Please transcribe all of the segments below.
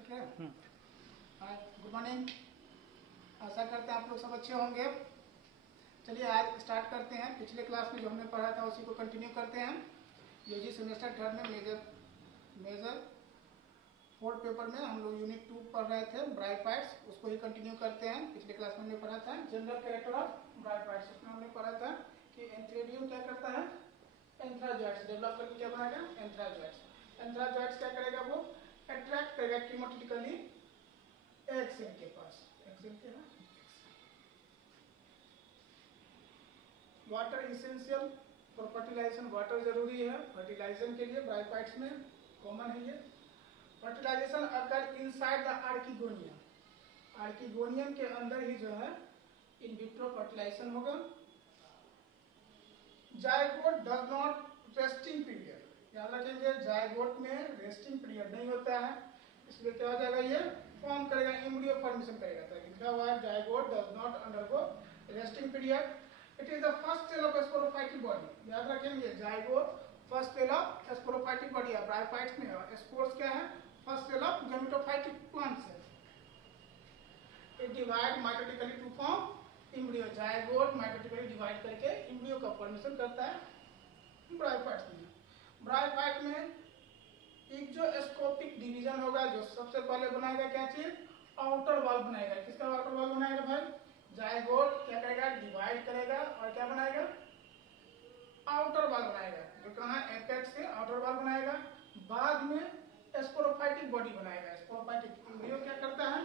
हाय, good morning. आशा करते हैं आप लोग सब अच्छे होंगे। चलिए आज स्टार्ट करते हैं। पिछले क्लास में जो हमने पढ़ा था उसी को कंटिन्यू करते हैं। यूजी सेमेस्टर थर्ड में मेजर फोर्थ पेपर में हम लोग यूनिट 2 पढ़ रहे थे, ब्राइफाइट्स, उसको ही कंटिन्यू करते हैं। पिछले क्लास में हमने पढ़ा था जनरल कैरेक्टर ऑफ ब्राइफाइट्स। उसमें हमने पढ़ा था कि एंथ्रेडियम क्या करता है, एंथ्राजॉइट्स डेवलप करके क्या बनाएगा, एंथ्राजॉइट्स। एंथ्राजॉइट्स क्या करेगा, वो अट्रैक्ट करेगा कीमोटिकली एक सेल के पास, एक सेल के water essential for fertilisation. Water जरूरी है फर्टिलाइजेशन के लिए, ब्राइफाइट्स में कॉमन है ये। Fertilisation occur inside the archegonium. Archegonium के अंदर ही जो है इन विट्रो फर्टिलाइजेशन होगा। Zygote does not resting period, याद रखेंगे जायगोट में रेस्टिंग पीरियड नहीं होता है, इसलिए क्या हो जाएगा, ये फॉर्म करेगा, एम्ब्रियो फॉर्मेशन करेगा। तो लिखा हुआ है zygote does not undergo resting period. It is the first cell of sporophytic body. याद रखेंगे zygote first cell of sporophytic body है ब्राइफाइट्स में, और स्पोर्स क्या है, first cell of gametophytic plant cell. It divide mitotically to form embryo. Zygote mitotically divide करके embryo का formation करता है ब्राइफाइट्स में। ब्राइफाइट में इक्जोस्कोपिक डिवीजन होगा। जो सबसे पहले बनाएगा क्या चीज, आउटर वॉल बनाएगा। किसका आउटर वॉल बनाएगा भाई, जायगोट क्या करेगा, डिवाइड करेगा और क्या बनाएगा, आउटर वॉल बनाएगा। जो कहाँ, एपेक्स से आउटर वॉल बनाएगा। बाद में स्पोरोफाइटिक बॉडी बनाएगा। स्पोरोफाइटिक एम्ब्रियो क्या करता है,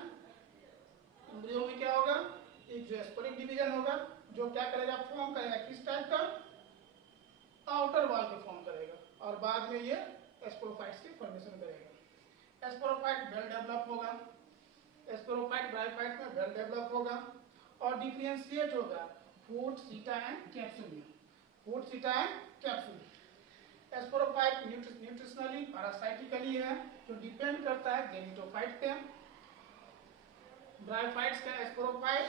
एम्ब्रियो में क्या होगा, इक्जोस्पोरिक डिवीजन होगा, जो क्या करेगा, फॉर्म करेगा किस टाइप का, आउटर वॉल के फॉर्म करेगा, और बाद में ये स्पोरोफाइट्स की फॉर्मेशन करेगा। स्पोरोफाइट वेल डेवलप होगा, स्पोरोफाइट ब्राइफाइट में वेल डेवलप होगा और डिफरेंशिएट होगा फूट, सीटा एंड कैप्सूल में। फूट, सीटा एंड कैप्सूल। स्पोरोफाइट न्यूट्रिशनली पैरासाइटिकली है, जो डिपेंड करता है गैमेटोफाइट पे। ब्राइफाइट्स का स्पोरोफाइट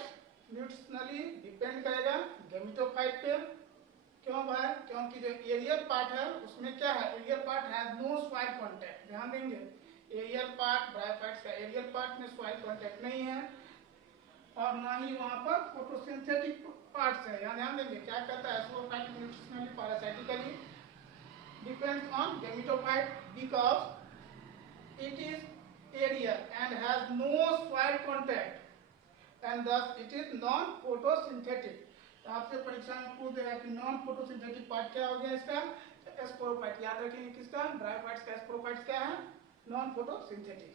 न्यूट्रिशनली डिपेंड करेगा गैमेटोफाइट पे। क्यों भाई, क्योंकि जो एरियल पार्ट है उसमें क्या है, aerial part has no soil contact. ध्यान देंगे, एरियल पार्ट ब्राइफाइट्स का एरियल पार्ट में सॉइल कांटेक्ट नहीं है, और ना ही वहां पर फोटोसिंथेटिक पार्ट्स है। यहाँ ध्यान देंगे क्या करता है, sporophyte nutritionally parasitically depends on gametophyte because it is aerial and has no soil contact and thus it is non photosynthetic। तो आपसे परीक्षा में पूछ देगा कि नॉन फोटोसिंथेटिक पार्ट क्या हो गया इसका, स्पोरोफाइट। याद रखेंगे किसका, ब्राइफाइट्स का स्पोरोफाइट्स क्या है, नॉन फोटोसिंथेटिक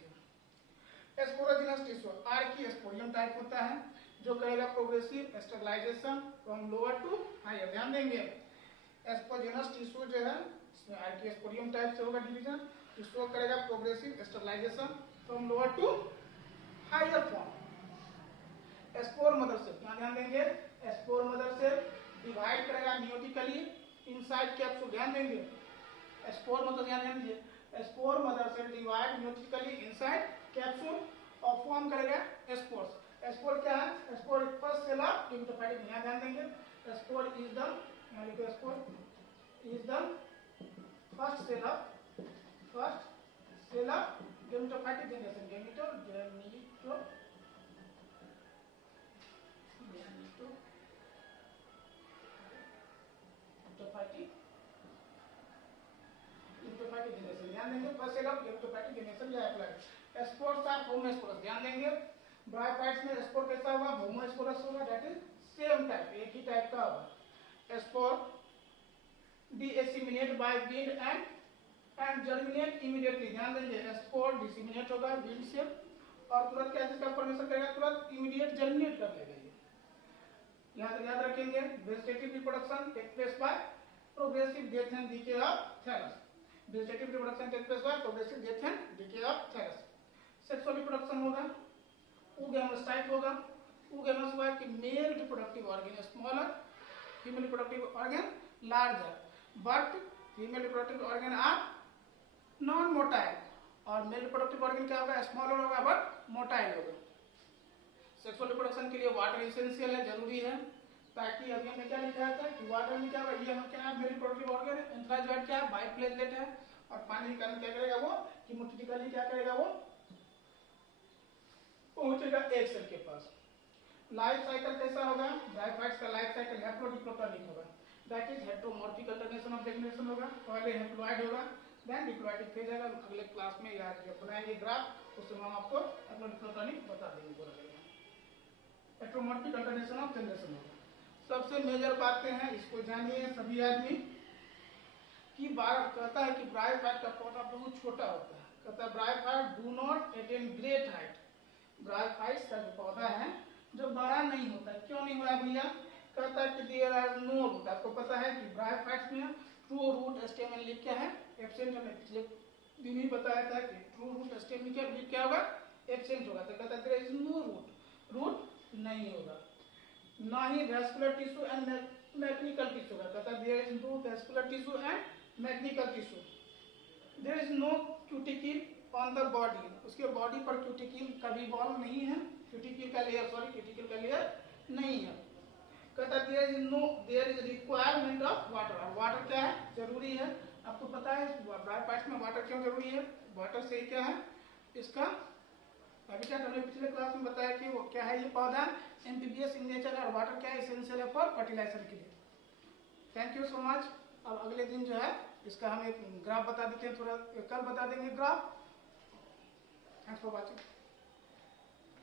है। स्पोरोजिनस टिश्यू आर्किस्पोरियम टाइप होता है, जो करेगा progressive sterilisation from lower to higher. ध्यान देंगे स्पोरोजिनस टिश्यू जो है इसमें आर्किस्पोरियम टाइप से होगा डिवीजन, जिसको करेगा progressive sterilisation from lower to higher form. Spore mother cell, ध्यान देंगे स्पोर मदर सेल डिवाइड करेगा नियोटिकली इनसाइड कैप्सूल। ध्यान देंगे स्पोर मदर, ध्यान देंगे spore mother cell divide meiotically inside capsule और फॉर्म करेगा स्पोर्स। स्पोर क्या है, spore first cell of gametophytic. ध्यान देंगे स्पोर इज द, यहाँ लिखो spore is the first cell of gametophytic generation. Gametophytic generation. ध्यान देंगे first cell of gametophytic generation या एप्लाइड। Spores are homosporous. ध्यान देंगे ब्राइफाइट्स में स्पोर कैसा होगा, होमोस्पोरस होगा, दैट इज सेम टाइप, एक ही टाइप का होगा। Spore disseminate by wind and germinate immediately. ध्यान देंगे स्पोर डिसेमिनेट होगा विंड से और तुरंत क्या इसका फॉर्मेशन करेगा, तुरंत इमीडिएट जर्मिनेट कर लेगा। याद रखेंगे vegetative reproduction take place by progressive death and decay of thallus. Vegetative reproduction take place by progressive death and decay of thallus. Sexual reproduction होगा, oogamous टाइप होगा। oogamous हुआ कि male reproductive organ smaller, female reproductive organ larger, but female reproductive organ are non motile, और male reproductive organ क्या होगा, smaller होगा but motile होगा। Sexual reproduction के लिए वाटर एसेंशियल है, जरूरी है, ताकि अभी हमने क्या लिखा था कि वाटर में क्या होगा, ये हम क्या है, मेल रिप्रोडक्टिव ऑर्गन है, एंथ्राजॉइड क्या है, बाइप्लेटलेट है, और पानी निकालने क्या करेगा वो कीमोटिकली क्या करेगा, वो पहुंचेगा एक सेल के पास। लाइफ साइकिल कैसा होगा? ब्रायोफाइट्स का लाइफ साइकिल हैप्लोडिप्लोटोनिक होगा, that is heteromorphic alternation of generation होगा। पहले हैप्लॉइड होगा, देन डिप्लॉइडिक फेज आएगा। अगले क्लास में या जब बनाएंगे ग्राफ उसमें हम आपको हैप्लोडिप्लोटोनिक बता देंगे पूरा लगेगा। हेटेरोमॉर्फिक अल्टरनेशन ऑफ जनरेशन होगा। सबसे मेजर बातें हैं, इसको जानिए सभी आदमी कि बार कहता है कि ब्रायोफाइट का पौधा बहुत छोटा होता है। कहता है bryophyte do not attain great height. Bryophytes का जो पौधा है जो बड़ा नहीं होता। क्यों नहीं हुआ भैया? कहता है कि देयर आर नो रूट। आपको पता है कि ब्रायोफाइट्स में ट्रू रूट स्टेम लीफ क्या है? एब्सेंट। हमने पिछले दिन ही बताया था कि ट्रू रूट स्टेम लीफ क्या होगा? एब्सेंट होगा। तो कहता है there is no root, root नहीं होगा। ना ही vascular tissue and mechanical tissue होगा। कहता है there is no vascular tissue and mechanical tissue. There is no cuticle on the body. उसके बॉडी पर क्यूटिकल का भी बॉल नहीं है, क्यूटिकल का लेयर, सॉरी क्यूटिकल का लेयर नहीं है। कहता है there is requirement of water. और वाटर क्या है? जरूरी है। आपको पता है ब्रायोफाइट्स में वाटर क्यों जरूरी है? वाटर से क्या है इसका हैबिटेट। हमने पिछले क्लास में बताया कि वो क्या है, ये पौधा एम्फीबियस इन नेचर है और वाटर क्या है? एसेंशियल है फॉर फर्टिलाइजर के लिए। Thank you so much. अब अगले दिन जो है इसका हम एक ग्राफ बता देते हैं, थोड़ा कल बता देंगे ग्राफ। Thanks for watching.